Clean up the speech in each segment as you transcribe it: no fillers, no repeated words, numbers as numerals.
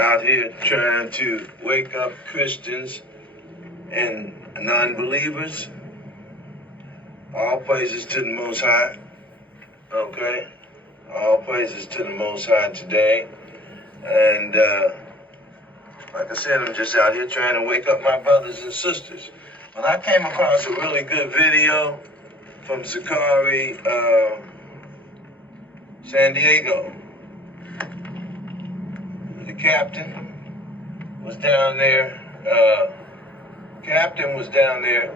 out here trying to wake up Christians and non-believers. All praises to the Most High. Okay? All praises to the Most High today. And like I said, I'm just out here trying to wake up my brothers and sisters. But I came across a really good video from Sakari, San Diego. The captain was down there. Captain was down there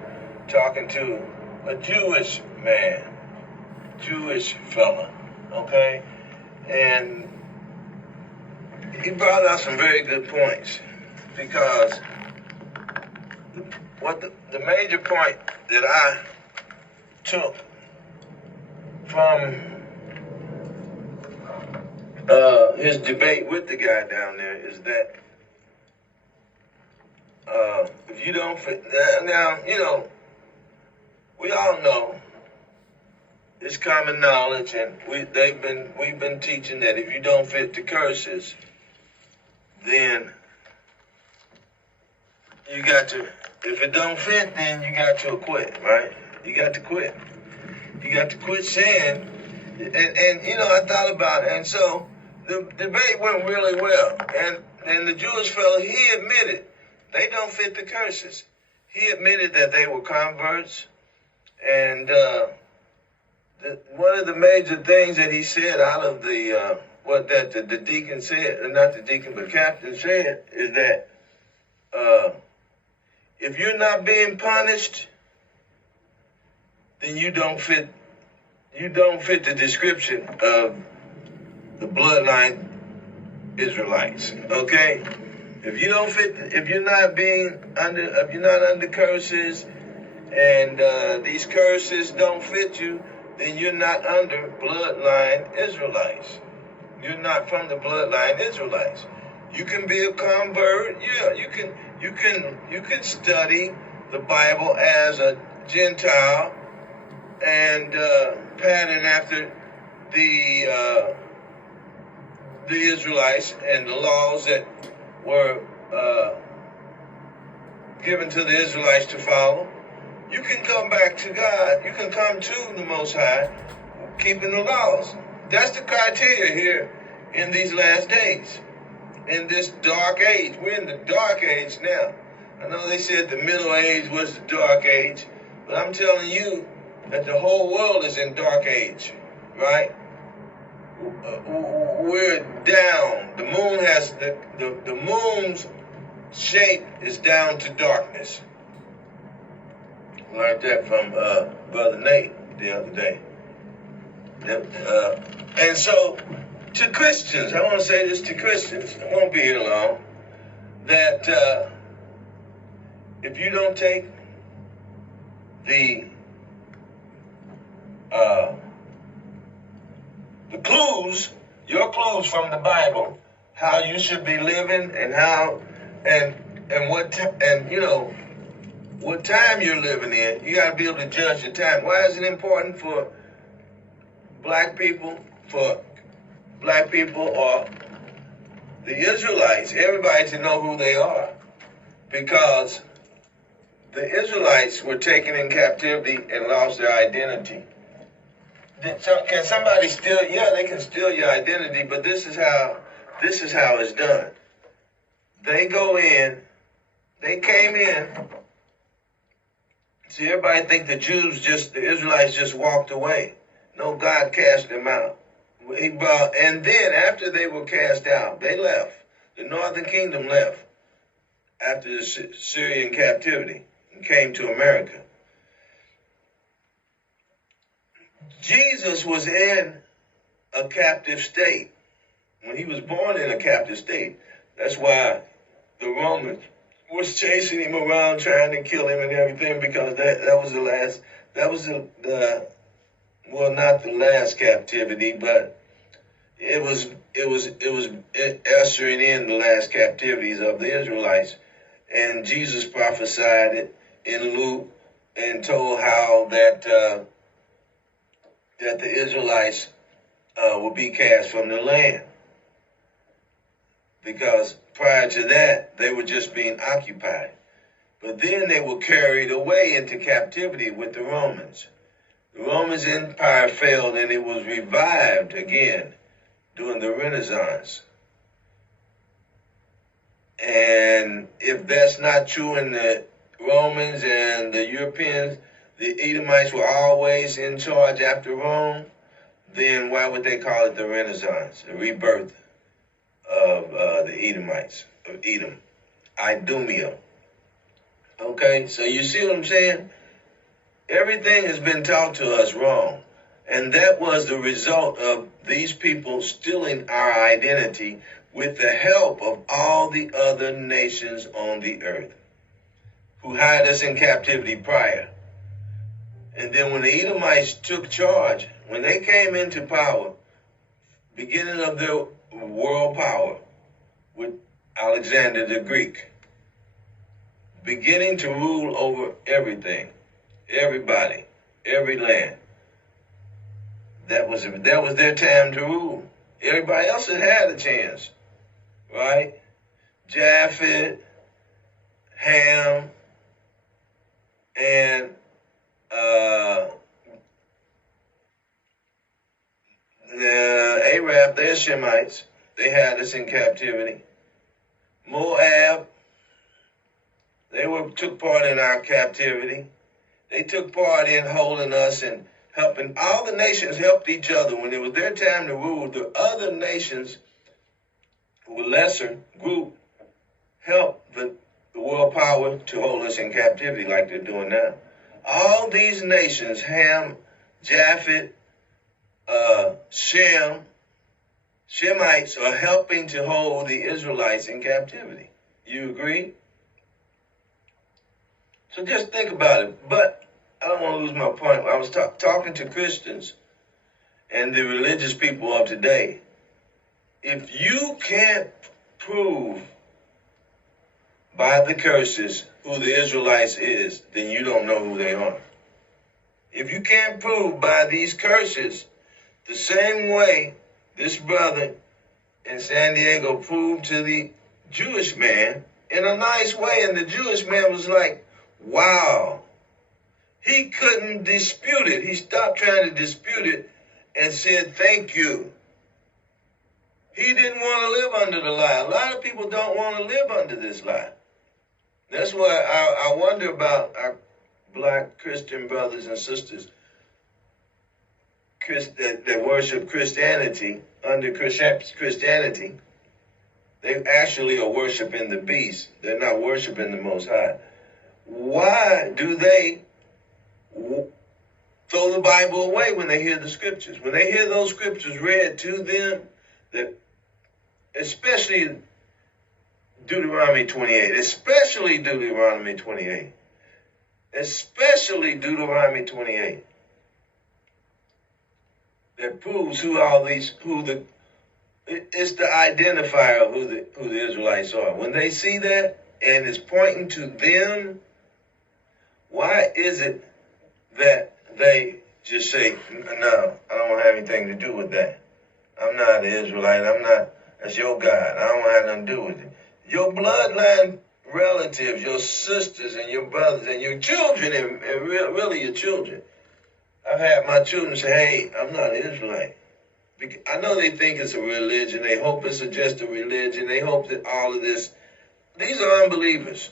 talking to a Jewish man, Jewish fella, okay? And he brought out some very good points, because the major point that I took from his debate with the guy down there is that if you don't fit, now, you know, we all know, it's common knowledge, and we've been teaching that if you don't fit the curses, then you got to, if it don't fit, then you got to quit, right? You got to quit. You got to quit saying, and you know, I thought about it, and so the debate went really well, and the Jewish fellow, he admitted they don't fit the curses. He admitted that they were converts, and one of the major things that he said out of the the deacon said, not the deacon, but captain said, is that if you're not being punished, then you don't fit the description of the bloodline Israelites. Okay? If you don't fit, if you're not under curses, and these curses don't fit you, then you're not under bloodline Israelites. You're not from the bloodline Israelites. You can be a convert. Yeah, you can study the Bible as a Gentile and pattern after the Israelites and the laws that were given to the Israelites to follow. You can come back to God. You can come to the Most High, keeping the laws. That's the criteria here in these last days, in this dark age. We're in the dark age now. I know they said the Middle Age was the dark age, but I'm telling you that the whole world is in dark age, right? We're down. The moon has the moon's shape is down to darkness. Learned that from Brother Nate the other day. And so, to Christians, I want to say this to Christians, I won't be here long, that if you don't take the clues, your clues from the Bible, how you should be living, and how, and what, and you know, what time you're living in, you got to be able to judge the time. Why is it important for black people or the Israelites, everybody to know who they are? Because the Israelites were taken in captivity and lost their identity. Can somebody steal? Yeah, they can steal your identity, but this is how it's done. They go in, they came in. See, everybody think the Israelites just walked away. No, God cast them out. And then after they were cast out, they left. The northern kingdom left after the Syrian captivity and came to America. Jesus was in a captive state. When he was born in a captive state, that's why the Romans was chasing him around, trying to kill him and everything, because that was the last, well, not the last captivity, but it was ushering in the last captivities of the Israelites. And Jesus prophesied it in Luke and told how that the Israelites would be cast from the land. because prior to that, they were just being occupied. But then they were carried away into captivity with the Romans. The Roman Empire failed and it was revived again during the Renaissance. And if that's not true in the Romans and the Europeans, the Edomites were always in charge after Rome, then why would they call it the Renaissance, the rebirth of the Edomites, of Edom, Idumea? Okay, so you see what I'm saying? Everything has been taught to us wrong. And that was the result of these people stealing our identity with the help of all the other nations on the earth who had us in captivity prior. And then when the Edomites took charge, when they came into power, beginning of their world power with Alexander the Greek, beginning to rule over everything, everybody, every land. That was their time to rule. Everybody else had a chance, right? Japheth, Ham, and the Arab, they're Shemites. They had us in captivity. Moab, they took part in our captivity. They took part in holding us and helping. All the nations helped each other. When it was their time to rule, the other nations who were lesser group helped the world power to hold us in captivity like they're doing now. All these nations, Ham, Japheth, Shem, Shemites, are helping to hold the Israelites in captivity. You agree? So just think about it. But I don't want to lose my point. I was talking to Christians and the religious people of today. If you can't prove by the curses who the Israelites is, then you don't know who they are. If you can't prove by these curses the same way this brother in San Diego proved to the Jewish man in a nice way, and the Jewish man was like, wow. He couldn't dispute it. He stopped trying to dispute it and said, thank you. He didn't want to live under the lie. A lot of people don't want to live under this lie. That's why I wonder about our black Christian brothers and sisters that worship Christianity, under Christianity. They actually are worshiping the beast. They're not worshiping the Most High. Why do they throw the Bible away when they hear the scriptures? When they hear those scriptures read to them, that especially Deuteronomy 28, especially Deuteronomy 28, especially Deuteronomy 28, that proves it's the identifier of who the Israelites are. When they see that and it's pointing to them, why is it that they just say, no, I don't have anything to do with that. I'm not an Israelite. That's your God. I don't have nothing to do with it. Your bloodline relatives, your sisters and your brothers and your children, and really your children. I've had my children say, hey, I'm not an Israelite. I know they think it's a religion. They hope it's just a religion. They hope that all of this, these are unbelievers.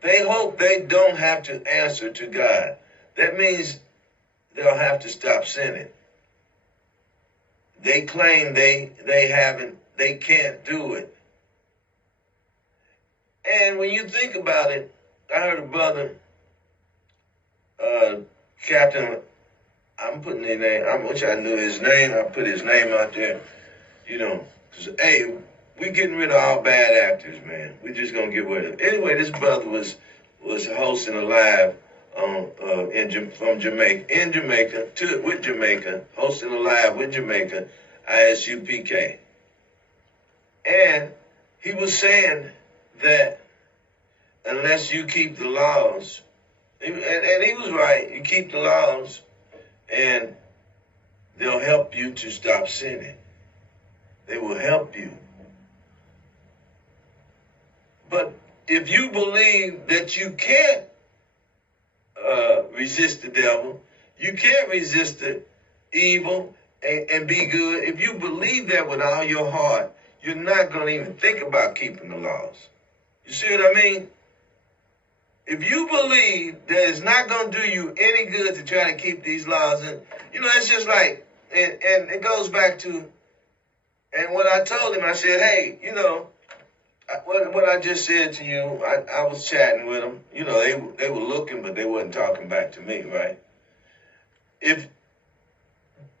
They hope they don't have to answer to God. That means they'll have to stop sinning. They claim they can't do it. And when you think about it, I heard a brother, Captain, I'm putting his name, I wish I knew his name, I put his name out there, because, hey, we getting rid of all bad actors, man. We just gonna get rid of it. Anyway, this brother was hosting a live from Jamaica, with Jamaica, hosting a live with Jamaica, ISUPK. And he was saying that unless you keep the laws, and he was right, you keep the laws, and they'll help you to stop sinning. They will help you. if you believe that you can't resist the devil, you can't resist the evil and be good. If you believe that with all your heart, you're not going to even think about keeping the laws. You see what I mean? If you believe that it's not going to do you any good to try to keep these laws, and it's just like, and it goes back to, and what I told him, I said, hey, what I just said to you, I was chatting with them. They were looking, but they wasn't talking back to me, right? If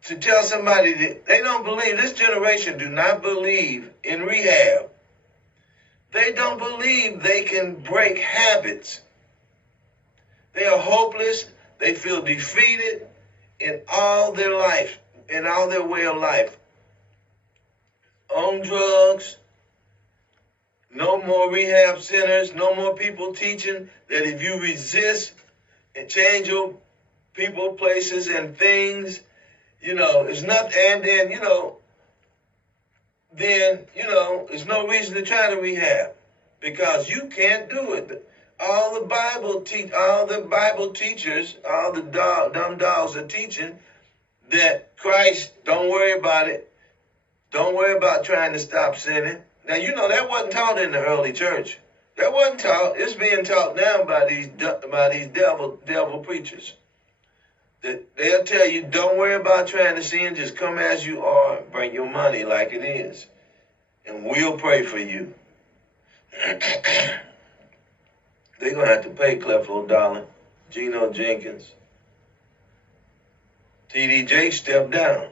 to tell somebody that they don't believe, this generation do not believe in rehab. They don't believe they can break habits. They are hopeless. They feel defeated in all their life, in all their way of life. On drugs, no more rehab centers, no more people teaching that if you resist and change your people, places, and things, it's nothing. And then, there's no reason to try to rehab because you can't do it. All the Bible teachers, all the dumb dogs are teaching that Christ, don't worry about it. Don't worry about trying to stop sinning. Now, that wasn't taught in the early church. That wasn't taught. It's being taught now by these devil preachers. That they'll tell you, don't worry about trying to sin. Just come as you are. Bring your money like it is. And we'll pray for you. They're going to have to pay Creflo Dollar, Geno Jenkins. T.D. Jakes stepped down.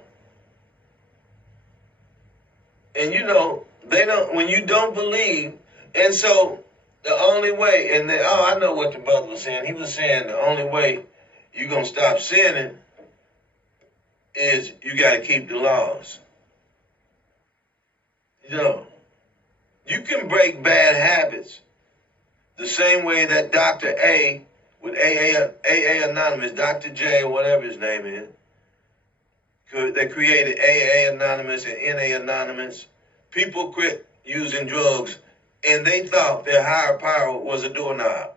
And they don't, when you don't believe, and so the only way, I know what the brother was saying. He was saying the only way you're going to stop sinning is you got to keep the laws. You can break bad habits the same way that Dr. A with AA Anonymous, Dr. J or whatever his name is, they created AA Anonymous and NA Anonymous. People quit using drugs and they thought their higher power was a doorknob.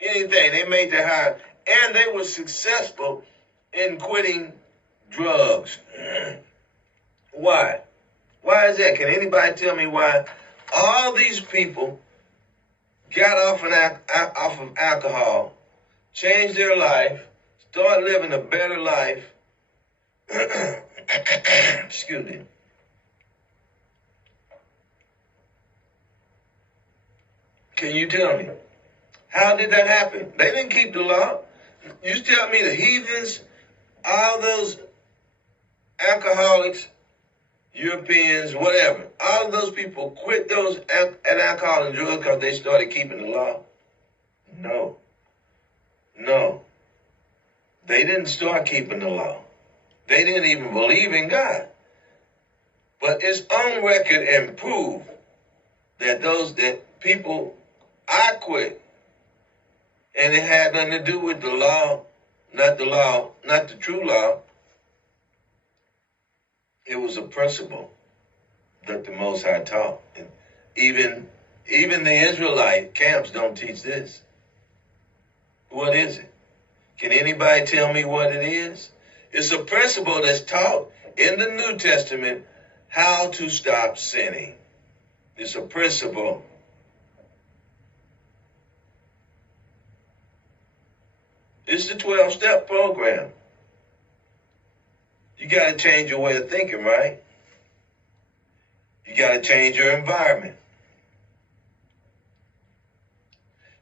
Anything, they made their higher, and they were successful in quitting drugs. Why? Why is that? Can anybody tell me why all these people got off of alcohol, changed their life, started living a better life? Excuse me. Can you tell me? How did that happen? They didn't keep the law. You tell me the heathens, all those alcoholics, Europeans, whatever, all of those people quit those alcohol and drugs because they started keeping the law? No. They didn't start keeping the law. They didn't even believe in God. But it's on record and proved that people, I quit. And it had nothing to do with the law, not the true law. It was a principle that the Most High taught. And even the Israelite camps don't teach this. What is it? Can anybody tell me what it is? It's a principle that's taught in the New Testament, how to stop sinning. It's a principle. It's the 12-step program. You got to change your way of thinking, right? You got to change your environment.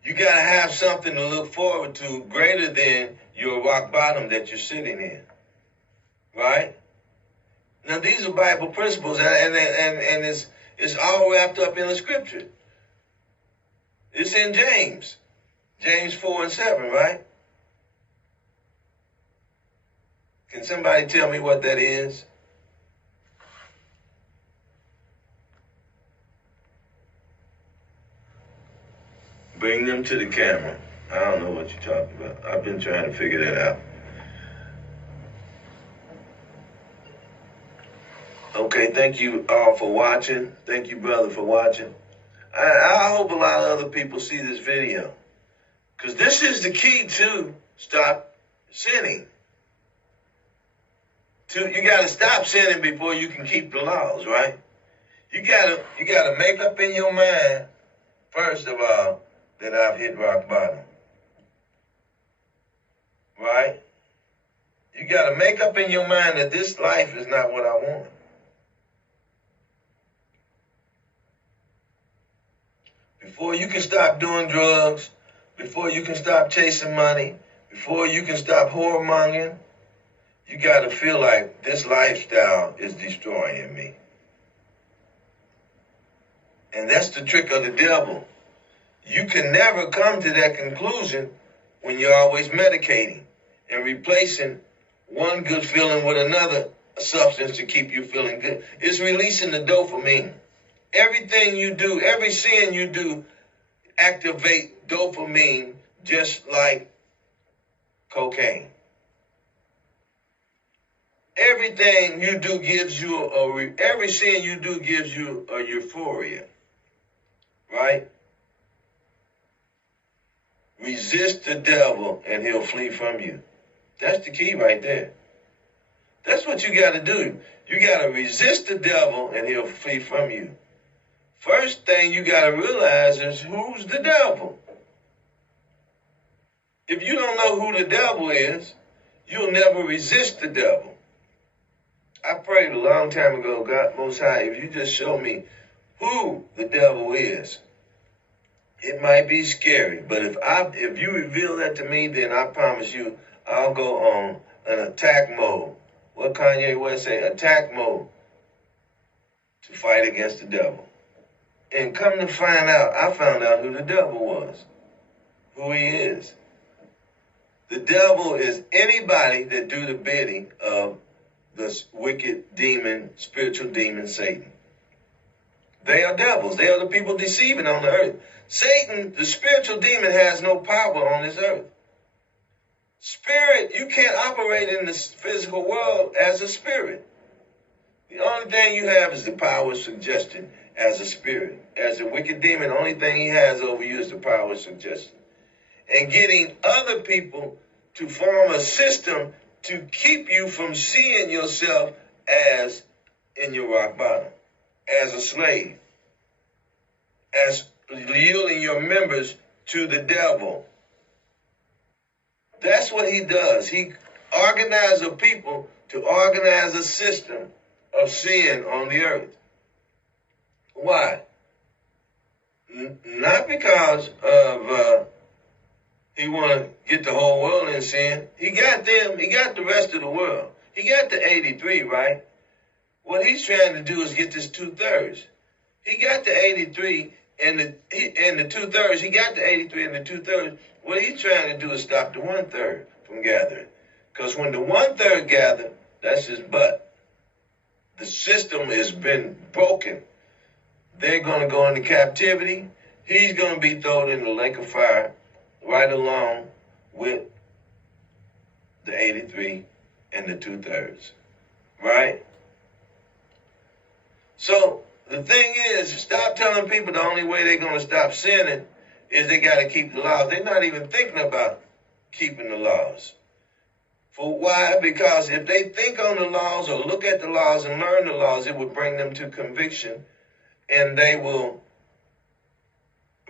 You got to have something to look forward to greater than your rock bottom that you're sitting in, right? Now, these are Bible principles, and it's all wrapped up in the scripture. It's in James 4 and 7, right? Can somebody tell me what that is? Bring them to the camera. I don't know what you're talking about. I've been trying to figure that out. Okay, thank you all for watching. Thank you, brother, for watching. I hope a lot of other people see this video. Because this is the key to stop sinning. You got to stop sinning before you can keep the laws, right? You gotta make up in your mind, first of all, that I've hit rock bottom. Right? You gotta make up in your mind that this life is not what I want. Before you can stop doing drugs, before you can stop chasing money, before you can stop whoremongering, you gotta feel like this lifestyle is destroying me. And that's the trick of the devil. You can never come to that conclusion when you're always medicating and replacing one good feeling with another substance to keep you feeling good. It's releasing the dopamine. Everything you do, every sin you do, activate dopamine just like cocaine. Everything you do gives you every sin you do gives you a euphoria. Right? Resist the devil and he'll flee from you. That's the key right there. That's what you got to do. You got to resist the devil and he'll flee from you. First thing you got to realize is who's the devil. If you don't know who the devil is, you'll never resist the devil. I prayed a long time ago, God Most High, if you just show me who the devil is, it might be scary, but if you reveal that to me, then I promise you I'll go on an attack mode. What Kanye West say? Attack mode to fight against the devil. And come to find out, I found out who the devil was, who he is. The devil is anybody that do the bidding of the wicked demon, spiritual demon, Satan. They are devils. They are the people deceiving on the earth. Satan, the spiritual demon, has no power on this earth. Spirit, you can't operate in this physical world as a spirit. The only thing you have is the power of suggestion as a spirit. As a wicked demon, the only thing he has over you is the power of suggestion. And getting other people to form a system to keep you from seeing yourself as in your rock bottom, as a slave, as yielding your members to the devil. That's what he does. He organizes a people to organize a system of sin on the earth. Why? Not because of he want to get the whole world in sin. He got them. He got the rest of the world. He got the 83, right? What he's trying to do is get this 2/3. He got the 83 and the 2/3. He got the 83 and the 2/3. What he's trying to do is stop the 1/3 from gathering. Because when the 1/3 gather, that's his butt. The system has been broken. They're going to go into captivity. He's going to be thrown in the lake of fire right along with the 83 and the 2/3. Right? So the thing is, stop telling people the only way they're going to stop sinning is they got to keep the laws. They're not even thinking about keeping the laws. For why? Because if they think on the laws or look at the laws and learn the laws, it would bring them to conviction, and they will.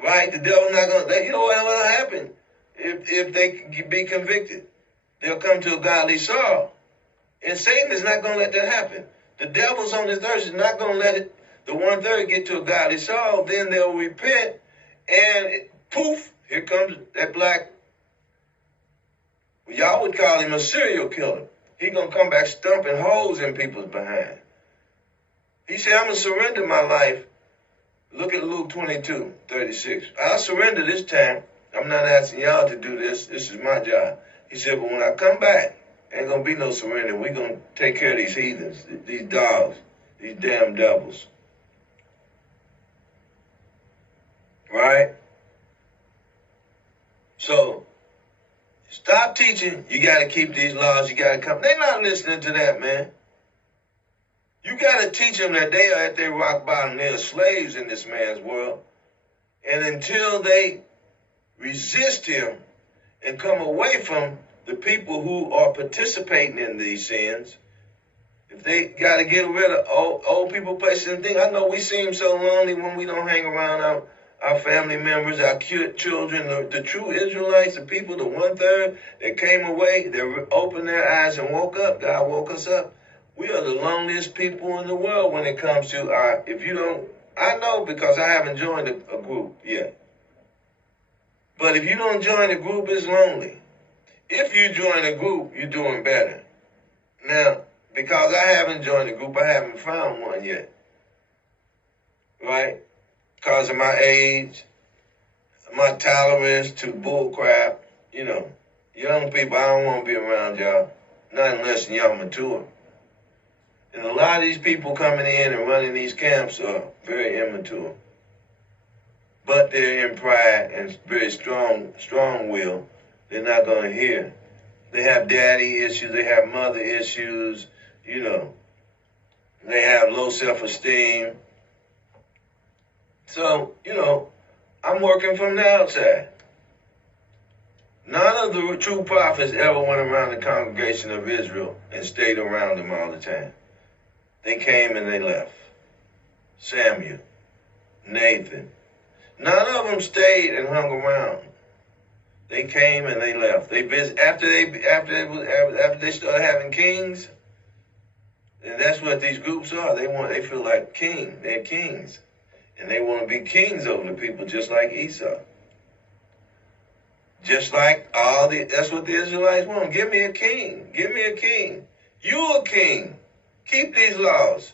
Right? The devil's not going to. You know what will happen if they be convicted? They'll come to a godly sorrow, and Satan is not going to let that happen. The devil's on this earth is not going to let the 1/3 get to a godly sorrow. Then they'll repent, and poof, here comes that black. Y'all would call him a serial killer. He gonna come back stumping holes in people's behind. He said, I'm gonna surrender my life. Look at Luke 22:36. I'll surrender this time. I'm not asking y'all to do this. This is my job. He said, but when I come back, ain't gonna be no surrender. We're gonna take care of these heathens, these dogs, these damn devils. Right? So, stop teaching. You got to keep these laws. You got to come. They're not listening to that, man. You got to teach them that they are at their rock bottom. They are slaves in this man's world. And until they resist him and come away from the people who are participating in these sins, if they got to get rid of old people, places, and things. I know we seem so lonely when we don't hang around our family members, our children, the true Israelites, the people, the 1/3 that came away, that opened their eyes and woke up. God woke us up. We are the loneliest people in the world when it comes to if you don't, I know because I haven't joined a group yet. But if you don't join a group, it's lonely. If you join a group, you're doing better. Now, because I haven't joined a group, I haven't found one yet. Right? Because of my age, my tolerance to bull crap. Young people, I don't want to be around y'all. Not unless y'all mature. And a lot of these people coming in and running these camps are very immature. But they're in pride and very strong will. They're not going to hear. They have daddy issues. They have mother issues. They have low self-esteem. So, I'm working from the outside. None of the true prophets ever went around the congregation of Israel and stayed around them all the time. They came and they left. Samuel, Nathan. None of them stayed and hung around. They came and they left. They visit after they started having kings. And that's what these groups are. They feel like king. They're kings. And they want to be kings over the people just like Esau. Just like that's what the Israelites want. Give me a king. Give me a king. You're a king. Keep these laws.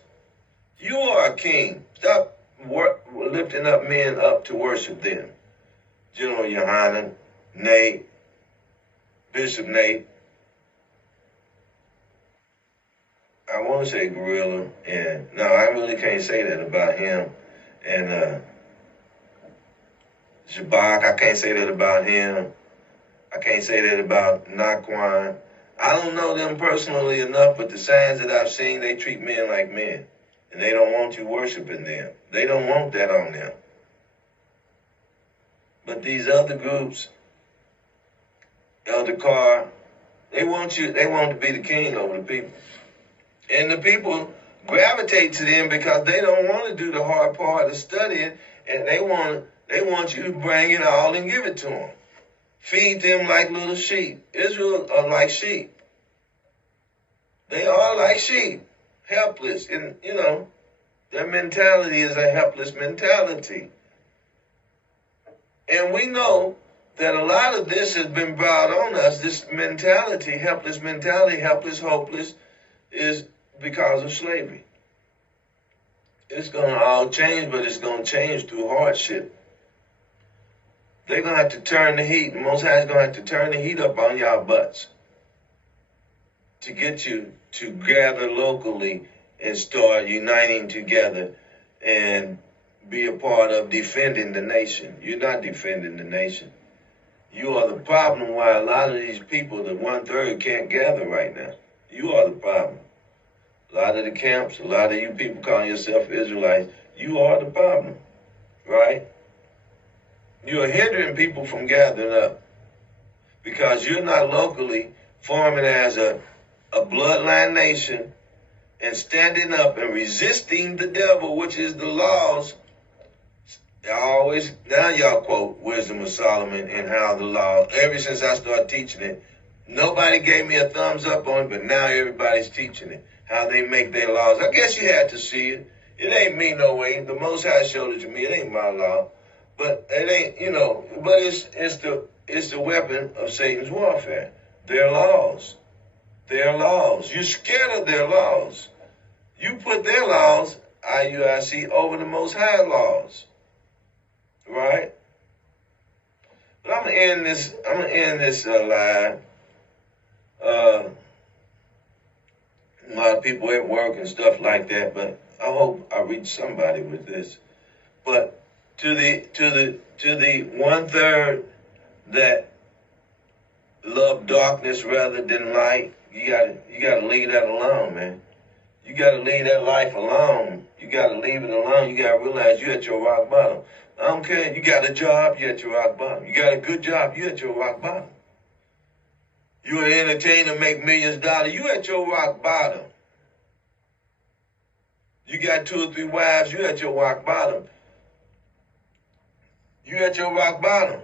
You are a king. Stop lifting up men up to worship them. General Yohanan, Nate, Bishop Nate. I want to say Gorilla, and no, I really can't say that about him. And Shabak, I can't say that about him. I can't say that about Naquan. I don't know them personally enough, but the signs that I've seen, they treat men like men. And they don't want you worshiping them. They don't want that on them. But these other groups, Elder Carr, they want to be the king over the people. And the people gravitate to them because they don't want to do the hard part of studying, and they want you to bring it all and give it to them. Feed them like little sheep. Israel are like sheep. They are like sheep, helpless. And, their mentality is a helpless mentality. And we know that a lot of this has been brought on us, this mentality, helpless, hopeless, is because of slavery. It's going to all change, but it's going to change through hardship. They're going to have to turn the heat. The Most High is going to have to turn the heat up on y'all butts to get you to gather locally and start uniting together and be a part of defending the nation. You're not defending the nation. You are the problem why a lot of these people, the 1/3, can't gather right now. You are the problem. A lot of the camps, a lot of you people calling yourself Israelites, you are the problem, right? You are hindering people from gathering up because you're not locally forming as a bloodline nation and standing up and resisting the devil, which is the laws. Now y'all quote Wisdom of Solomon and how the law, ever since I started teaching it, nobody gave me a thumbs up on it, but now everybody's teaching it, how they make their laws. I guess you had to see it. It ain't me no way. The Most High showed it to me. It ain't my law. But it ain't, but it's the weapon of Satan's warfare. Their laws. Their laws. You're scared of their laws. You put their laws, IUIC, over the Most High laws. Right? But I'm gonna end this live. A lot of people at work and stuff like that, but I hope I reach somebody with this. But to the 1/3 that love darkness rather than light, you gotta leave that alone, man. You gotta leave that life alone. You gotta leave it alone. You gotta realize you're at your rock bottom. I don't care. You got a job, you at your rock bottom. You got a good job, you at your rock bottom. You an entertainer, make millions of dollars, you at your rock bottom. You got 2 or 3 wives, you at your rock bottom. You at your rock bottom.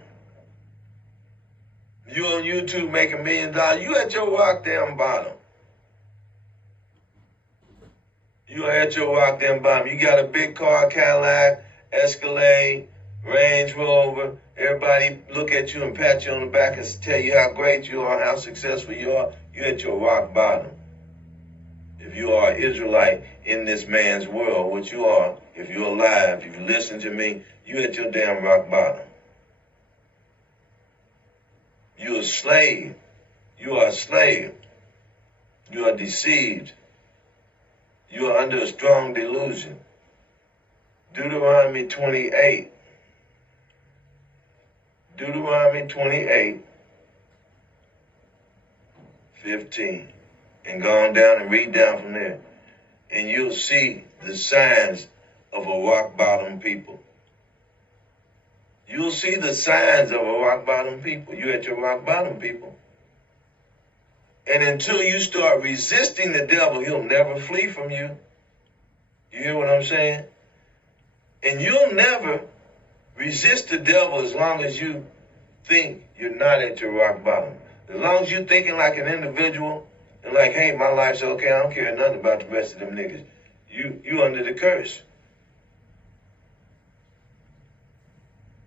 You on YouTube making millions of dollars, you at your rock damn bottom. You at your rock damn bottom. You got a big car, Cadillac, Escalade, Range Rover. Everybody look at you and pat you on the back and tell you how great you are, how successful you are. You at your rock bottom. If you are an Israelite in this man's world, which you are, if you're alive, if you listen to me, you at your damn rock bottom. You're a slave. You are a slave. You are deceived. You are under a strong delusion. Deuteronomy 28. Deuteronomy 28, 15. And go on down and read down from there. And you'll see the signs of a rock bottom people. You'll see the signs of a rock bottom people. You at your rock bottom people. And until you start resisting the devil, he'll never flee from you. You hear what I'm saying? And you'll never resist the devil as long as you think you're not at your rock bottom. As long as you're thinking like an individual and like, hey, my life's okay, I don't care nothing about the rest of them niggas. You under the curse.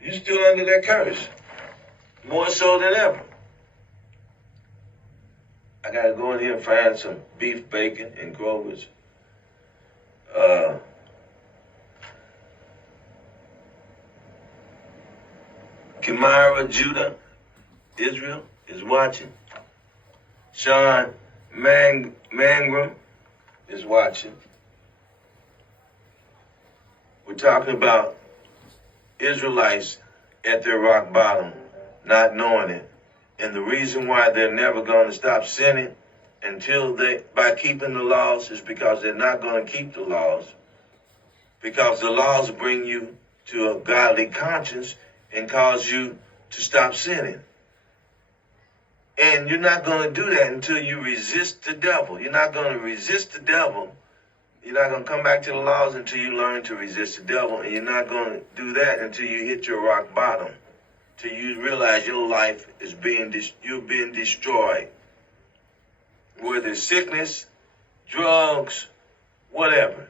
You still under that curse. More so than ever. I gotta go in here and find some beef bacon in Grover's. Kamara, Judah, Israel is watching. Sean Mangrum is watching. We're talking about Israelites at their rock bottom, not knowing it. And the reason why they're never going to stop sinning by keeping the laws is because they're not going to keep the laws. Because the laws bring you to a godly conscience and cause you to stop sinning. And you're not going to do that until you resist the devil. You're not going to resist the devil. You're not going to come back to the laws until you learn to resist the devil. And you're not going to do that until you hit your rock bottom. Till you realize your life is you're being destroyed. Whether it's sickness, drugs, whatever.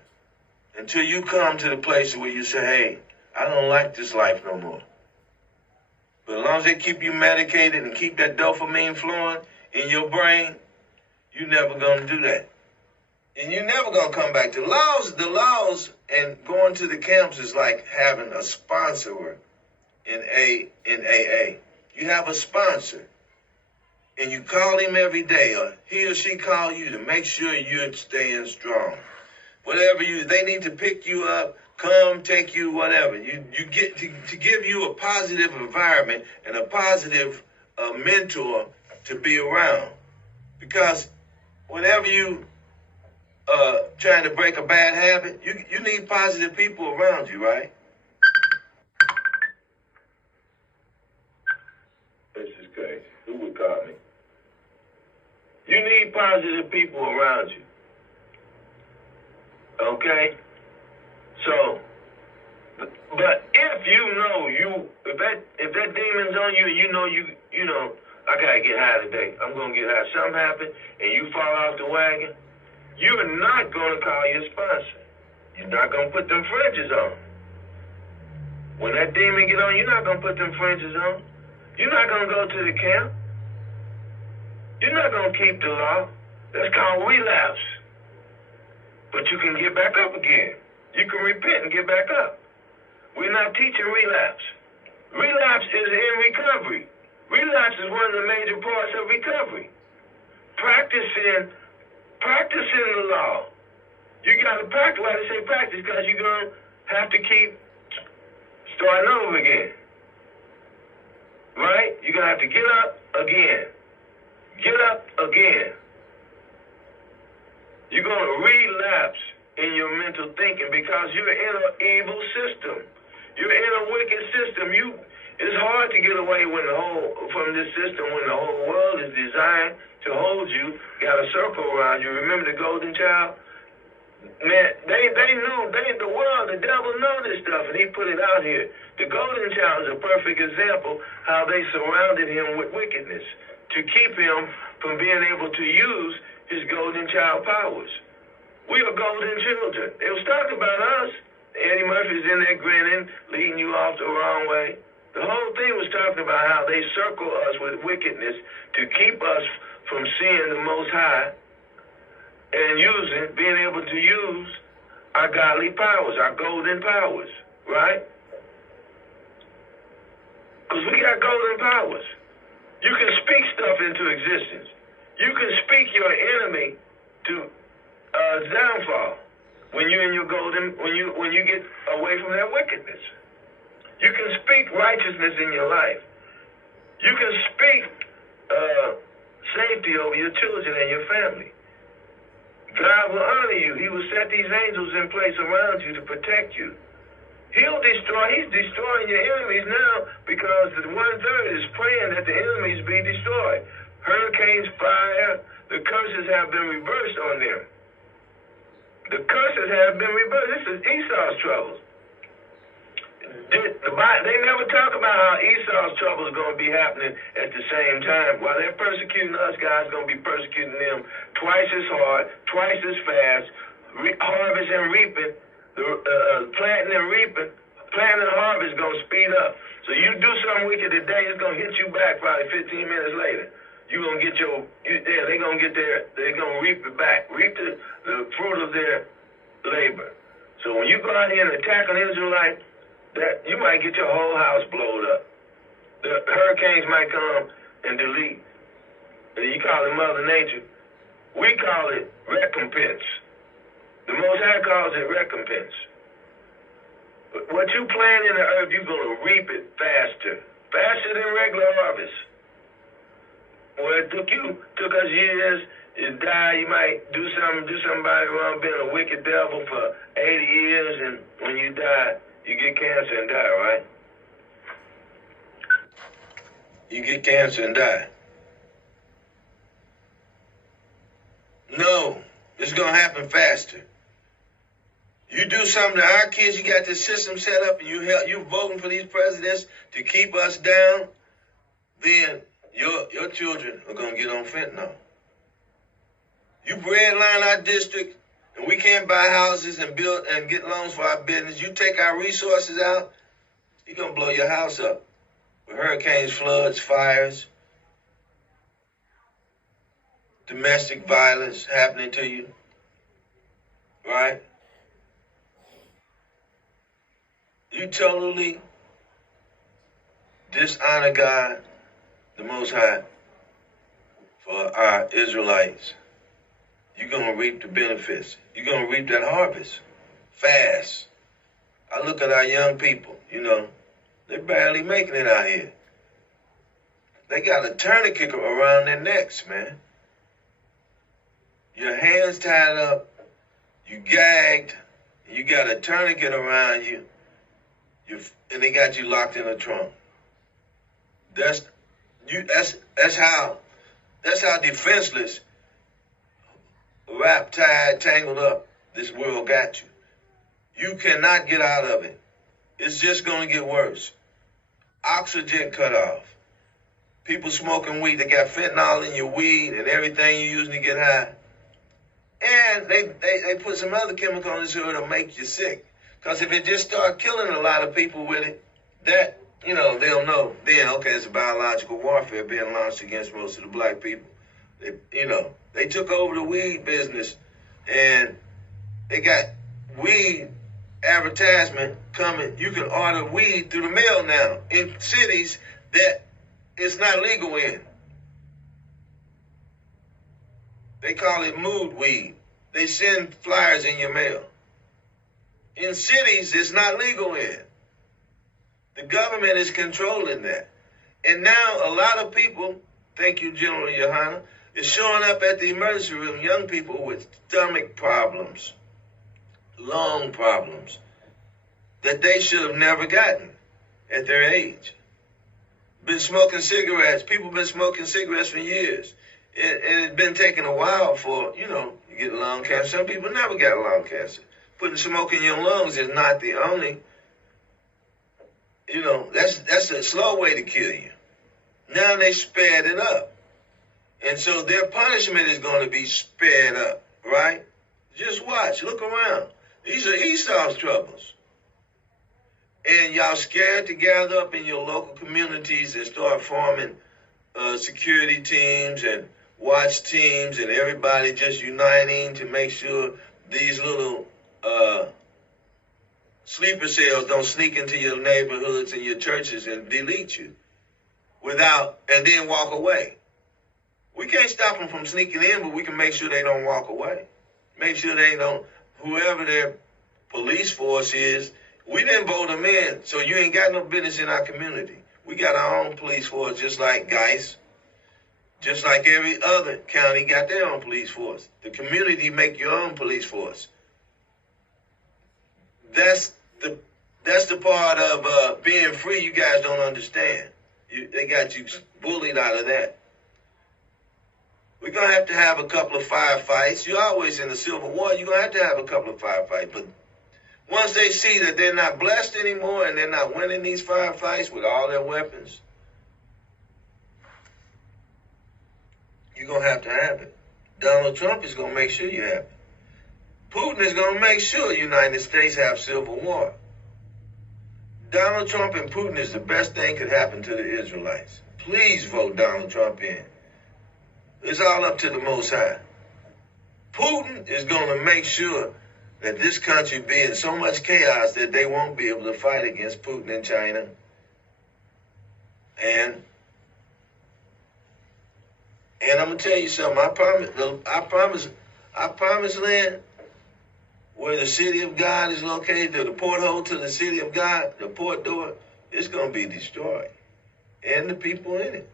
Until you come to the place where you say, hey, I don't like this life no more. But as long as they keep you medicated and keep that dopamine flowing in your brain, you're never going to do that. And you're never going to come back to the laws and going to the camps is like having a sponsor in AA. You have a sponsor. And you call him every day, or he or she call you to make sure you're staying strong. Whatever they need to pick you up, come, take you, whatever. You get to give you a positive environment and a positive mentor to be around. Because whenever you trying to break a bad habit, you need positive people around you, right? This is crazy. Who would call me? You need positive people around you. Okay? So, but if you know if that demon's on you and you know, I gotta get high today. I'm gonna get high. Something happen and you fall off the wagon, you're not gonna call your sponsor. You're not gonna put them fringes on. When that demon get on, you're not gonna put them fringes on. You're not gonna go to the camp. You're not gonna keep the law. That's called relapse. But you can get back up again. You can repent and get back up. We're not teaching relapse. Relapse is in recovery. Relapse is one of the major parts of recovery. Practicing the law. You got to practice. Why they say practice? Because you're going to have to keep starting over again. Right? You're going to have to get up again. Get up again. You're going to relapse in your mental thinking because you're in an evil system. You're in a wicked system. It's hard to get away from this system when the whole world is designed to hold you. Got a circle around you. Remember the golden child? Man, the devil know this stuff, and he put it out here. The golden child is a perfect example how they surrounded him with wickedness to keep him from being able to use his golden child powers. We are golden children. It was talking about us. Eddie Murphy's in there grinning, leading you off the wrong way. The whole thing was talking about how they circle us with wickedness to keep us from seeing the Most High and being able to use our godly powers, our golden powers, right? Because we got golden powers. You can speak stuff into existence. You can speak your enemy to downfall when you're in your when you get away from that wickedness. You can speak righteousness in your life. You can speak safety over your children and your family. God will honor you. He will set these angels in place around you to protect you. He's destroying your enemies now because the 1/3 is praying that the enemies be destroyed. Hurricanes, fire, the curses have been reversed on them. The curses have been reversed. This is Esau's troubles. They never talk about how Esau's trouble is going to be happening at the same time. While they're persecuting us, God's going to be persecuting them twice as hard, twice as fast, harvest and reaping, planting and reaping, planting and harvest is going to speed up. So you do something wicked today, it's going to hit you back probably 15 minutes later. You're going to get they're going to get they're going to reap it back, reap the fruit of their labor. So when you go out here and attack an Israelite, that you might get your whole house blown up. The hurricanes might come and delete. You call it Mother Nature. We call it recompense. The Most High calls it recompense. What you plant in the earth, you're going to reap it faster than regular harvest. Well, it took us years to die. You might do somebody wrong, been a wicked devil for 80 years, and when you die, you get cancer and die, right? You get cancer and die. No, it's going to happen faster. You do something to our kids, you got this system set up, and you voting for these presidents to keep us down, then your children are going to get on fentanyl. You redline our district, and we can't buy houses and build and get loans for our business. You take our resources out, you're going to blow your house up with hurricanes, floods, fires, domestic violence happening to you, right? You totally dishonor God, the Most High, for our Israelites. You're going to reap the benefits. You're going to reap that harvest fast. I look at our young people, they're barely making it out here. They got a tourniquet around their necks, man. Your hands tied up, you gagged, you got a tourniquet around you, and they got you locked in a trunk. That's how defenseless, wrapped, tied, tangled up this world got you. You cannot get out of it. It's just going to get worse. Oxygen cut off. People smoking weed. They got fentanyl in your weed and everything you're using to get high. And they put some other chemical on this here to make you sick. Because if it just start killing a lot of people with it, that, they'll know then, okay, it's a biological warfare being launched against most of the black people. They took over the weed business, and they got weed advertisement coming. You can order weed through the mail now in cities that it's not legal in. They call it mood weed. They send flyers in your mail. In cities, it's not legal in. The government is controlling that. And now a lot of people, thank you, General Yohana, is showing up at the emergency room, young people with stomach problems, lung problems. that they should have never gotten at their age. Been smoking cigarettes. People been smoking cigarettes for years. And it's been taking a while for, you get lung cancer. Some people never got lung cancer. Putting smoke in your lungs is not the only, that's a slow way to kill you. Now they sped it up. And so their punishment is going to be sped up, right? Just watch, look around. These are Esau's troubles. And y'all scared to gather up in your local communities and start forming security teams and watch teams and everybody just uniting to make sure these little sleeper cells don't sneak into your neighborhoods and your churches and delete you and then walk away. We can't stop them from sneaking in, but we can make sure they don't walk away. Make sure they don't, whoever their police force is, we didn't vote them in, so you ain't got no business in our community. We got our own police force, just like Geist, just like every other county got their own police force. The community make your own police force. That's the part of being free you guys don't understand. They got you bullied out of that. We're going to have a couple of firefights. You're always in the Civil War. You're going to have a couple of firefights. But once they see that they're not blessed anymore and they're not winning these firefights with all their weapons, you're going to have it. Donald Trump is going to make sure you have it. Putin is going to make sure the United States have civil war. Donald Trump and Putin is the best thing could happen to the Israelites. Please vote Donald Trump in. It's all up to the Most High. Putin is going to make sure that this country be in so much chaos that they won't be able to fight against Putin in China. And I'm going to tell you something. I promise land, where the city of God is located, the porthole to the city of God, the port door, it's going to be destroyed. And the people in it.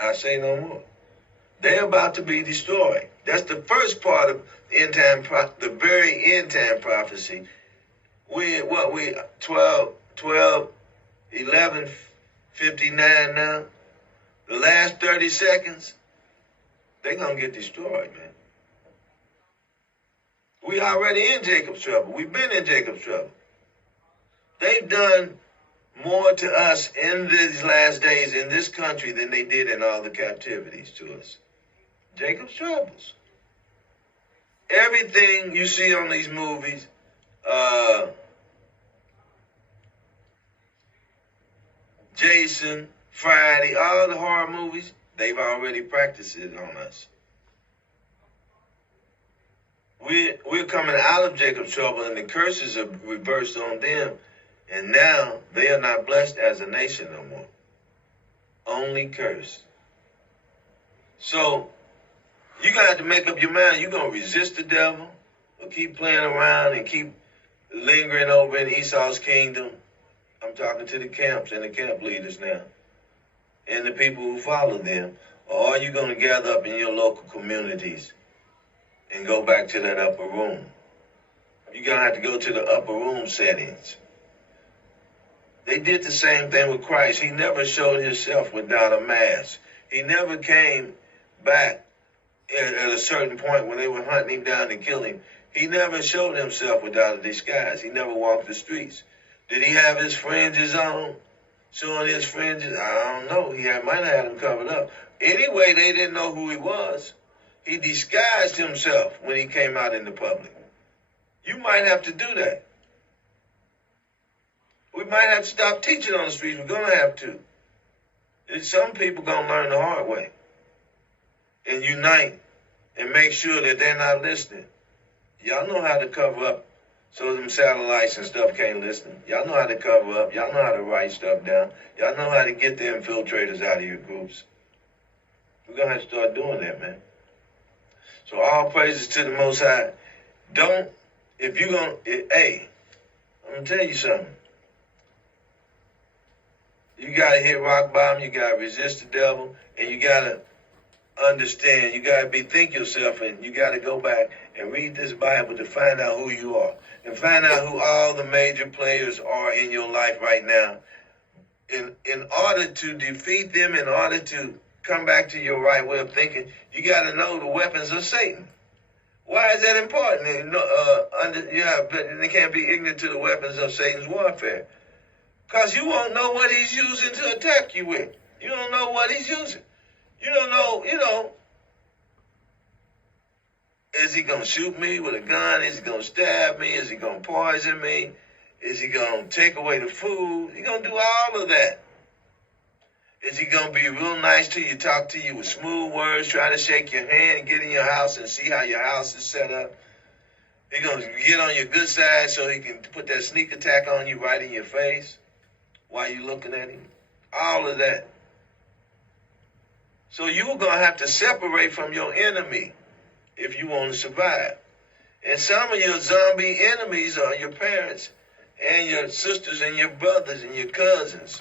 I say no more. They're about to be destroyed. That's the first part of the very end time prophecy. We 11:59 now. The last 30 seconds, they're going to get destroyed, man. We already in Jacob's trouble. We've been in Jacob's trouble. They've done more to us in these last days in this country than they did in all the captivities to us. Jacob's troubles. Everything you see on these movies, Jason, Friday, all the horror movies, they've already practiced it on us. We're coming out of Jacob's trouble and the curses are reversed on them. And now they are not blessed as a nation no more. Only cursed. So you're going to have to make up your mind. You're going to resist the devil or keep playing around and keep lingering over in Esau's kingdom. I'm talking to the camps and the camp leaders now and the people who follow them. Or are you going to gather up in your local communities and go back to that upper room? You're going to have to go to the upper room settings. They did the same thing with Christ. He never showed himself without a mask. He never came back at a certain point when they were hunting him down to kill him. He never showed himself without a disguise. He never walked the streets. Did he have his fringes on? Showing his fringes? I don't know. He might have had them covered up. Anyway, they didn't know who he was. He disguised himself when he came out in the public. You might have to do that. We might have to stop teaching on the streets. We're going to have to. Some people going to learn the hard way and unite and make sure that they're not listening. Y'all know how to cover up so them satellites and stuff can't listen. Y'all know how to cover up. Y'all know how to write stuff down. Y'all know how to get the infiltrators out of your groups. We're going to have to start doing that, man. So all praises to the Most High. I'm going to tell you something. You got to hit rock bottom, you got to resist the devil, and you got to understand. You got to bethink yourself, and you got to go back and read this Bible to find out who you are and find out who all the major players are in your life right now. In order to defeat them, in order to come back to your right way of thinking, you got to know the weapons of Satan. Why is that important? They can't be ignorant to the weapons of Satan's warfare. Because you won't know what he's using to attack you with. You don't know what he's using. You don't know, is he going to shoot me with a gun? Is he going to stab me? Is he going to poison me? Is he going to take away the food? He's going to do all of that. Is he going to be real nice to you, talk to you with smooth words, try to shake your hand and get in your house and see how your house is set up? He's going to get on your good side so he can put that sneak attack on you right in your face while you're looking at him. All of that. So you're going to have to separate from your enemy if you want to survive. And some of your zombie enemies are your parents and your sisters and your brothers and your cousins.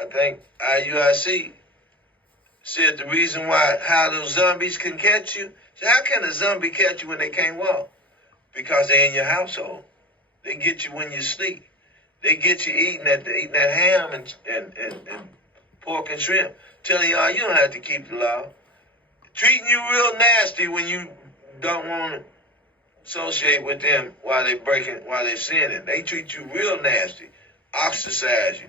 I think IUIC said the reason how those zombies can catch you. So how can a zombie catch you when they can't walk? Because they're in your household. They get you when you sleep. They get you eating that ham and pork and shrimp, telling y'all you don't have to keep the law. Treating you real nasty when you don't want to associate with them while they're sinning. They treat you real nasty, ostracize you.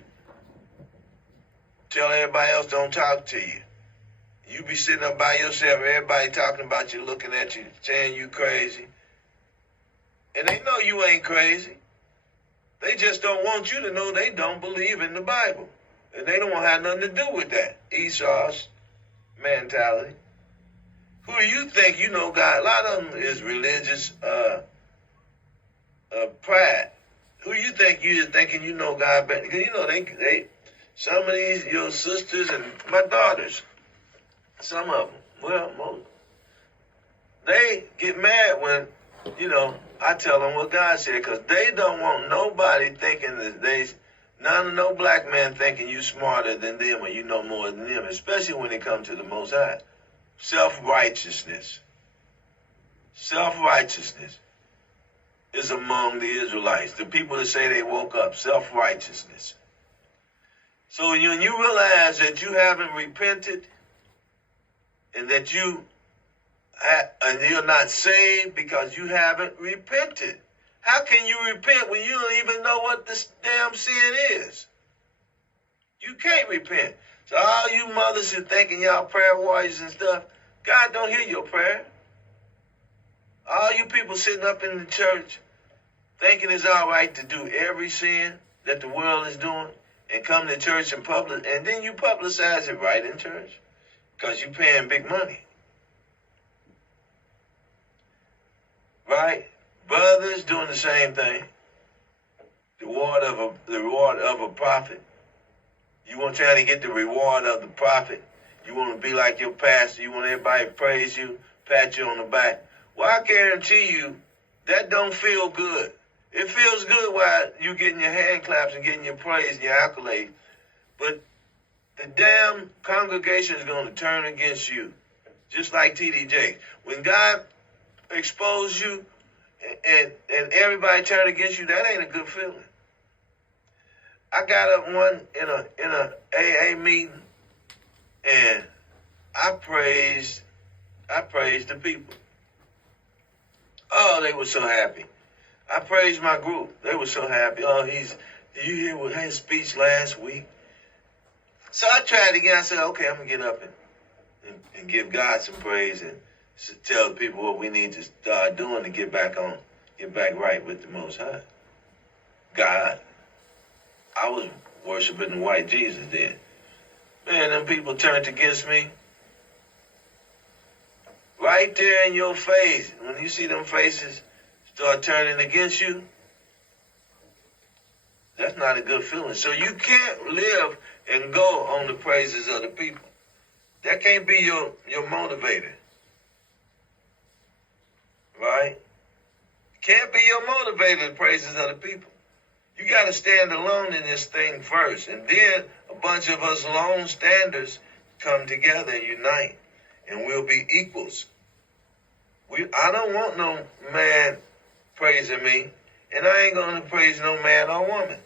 Tell everybody else don't talk to you. You be sitting up by yourself, everybody talking about you, looking at you, saying you crazy. And they know you ain't crazy. They just don't want you to know they don't believe in the Bible. And they don't want to have nothing to do with that. Esau's mentality. Who do you think you know God? A lot of them is religious pride. Who you think you is thinking you know God better? Because they some of these, your sisters and my daughters, some of them, well, most, they get mad when, I tell them what God said, because they don't want nobody thinking that no black man thinking you smarter than them or you know more than them, especially when it comes to the Most High. Self-righteousness. Self-righteousness is among the Israelites. The people that say they woke up, self-righteousness. So when you realize that you haven't repented and that you're not saved because you haven't repented. How can you repent when you don't even know what this damn sin is? You can't repent. So all you mothers who thinking y'all prayer warriors and stuff, God don't hear your prayer. All you people sitting up in the church thinking it's all right to do every sin that the world is doing and come to church and then you publicize it right in church because you're paying big money. Right? Brothers doing the same thing. The reward of a prophet. You want to try to get the reward of the prophet. You want to be like your pastor. You want everybody to praise you, pat you on the back. Well, I guarantee you that don't feel good. It feels good while you getting your hand claps and getting your praise and your accolades. But the damn congregation is going to turn against you. Just like T.D. Jakes. When God exposed you and everybody turned against you, that ain't a good feeling. I got up in a AA meeting and I praised the people. Oh, they were so happy. I praised my group. They were so happy. Oh, did you hear his speech last week? So I tried again. I said, okay, I'm going to get up and give God some praise and tell the people what we need to start doing to get back right with the Most High. God. I was worshiping the white Jesus then. Man, them people turned against me. Right there in your face. When you see them faces start turning against you, that's not a good feeling. So you can't live and go on the praises of the people. That can't be your motivator. Right? Can't be your motivator, the praises of the people. You got to stand alone in this thing first. And then a bunch of us lone standers come together and unite, and we'll be equals. I don't want no man praising me, and I ain't going to praise no man or woman.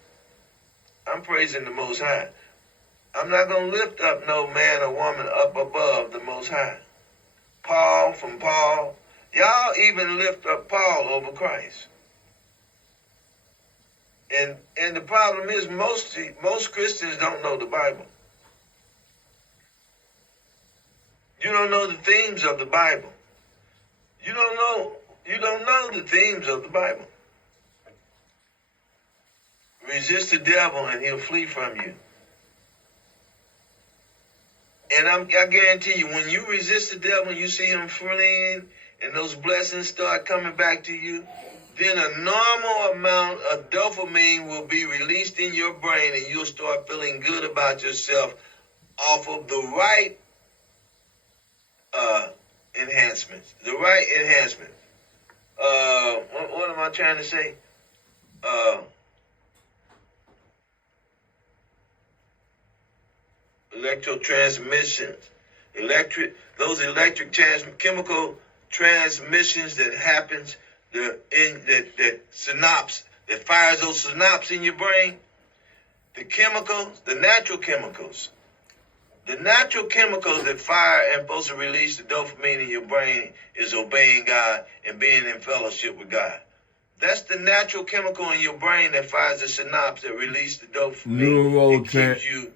I'm praising the Most High. I'm not going to lift up no man or woman up above the Most High. Paul, y'all even lift up Paul over Christ. And the problem is most Christians don't know the Bible. You don't know the themes of the Bible. You don't know the themes of the Bible. Resist the devil and he'll flee from you. And I guarantee you, when you resist the devil and you see him fleeing and those blessings start coming back to you, then a normal amount of dopamine will be released in your brain and you'll start feeling good about yourself off of the right enhancements. The right enhancement. What am I trying to say? Electrotransmissions. Those chemical transmissions that happens that synapse that fires those synapses in your brain. The natural chemicals that fire and supposed to release the dopamine in your brain is obeying God and being in fellowship with God. That's the natural chemical in your brain that fires the synapse that release the dopamine and keeps you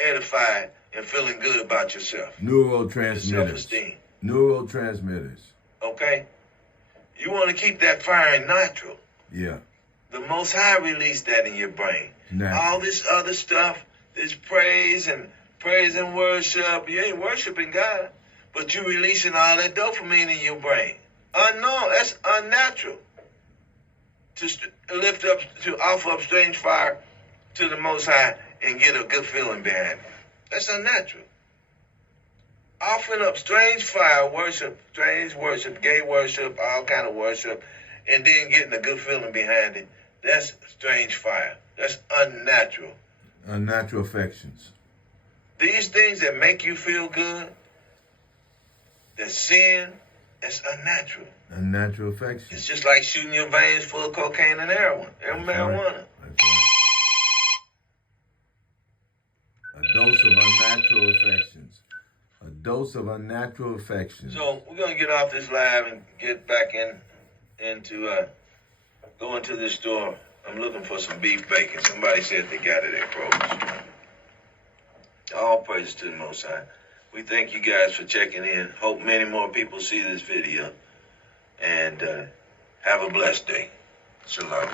edified and feeling good about yourself. Neurotransmitters. Self-esteem. Neurotransmitters. Okay? You want to keep that fire natural. Yeah. The Most High released that in your brain. Natural. All this other stuff, this praise and worship, you ain't worshiping God, but you releasing all that dopamine in your brain. Unknown, that's unnatural. To offer up strange fire to the Most High and get a good feeling behind it. That's unnatural. Offering up strange fire, strange worship, gay worship, all kind of worship, and then getting a good feeling behind it. That's strange fire. That's unnatural. Unnatural affections. These things that make you feel good, that sin, that's unnatural. Unnatural affections. It's just like shooting your veins full of cocaine and heroin and marijuana. Right. That's right. A dose of unnatural affections. A dose of unnatural affections. So we're gonna get off this live and get back go into this store. I'm looking for some beef bacon. Somebody said they got it at Kroger's. All praise to the Most High. We thank you guys for checking in. Hope many more people see this video. And have a blessed day. Shalom.